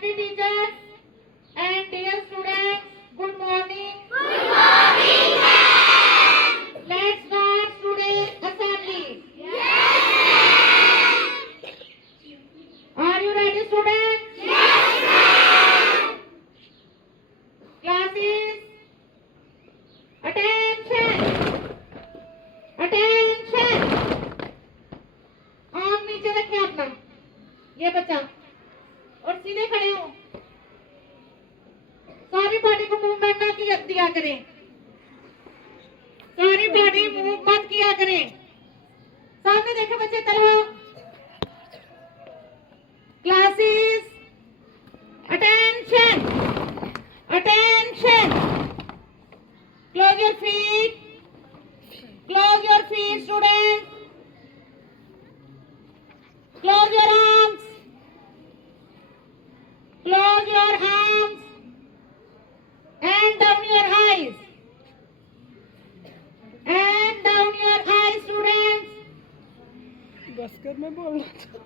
respected teachers and dear students, good morning. Let's start today's assembly. Are you ready, students? Classes, attention, attention. आम नीचे रखें अपना, ये बच्चा, और सीधे खड़े हो। सारी बॉडी को मूवमेंट ना दिया करें, सारी बॉडी मूव मत किया करें। सामने देखे बच्चे, चलो। Classes, attention, attention. Close your feet. Close your feet, students. Close your arms. Close your arms. And down your eyes. And down your eyes, students. बस कर, मैं बोल रहा था।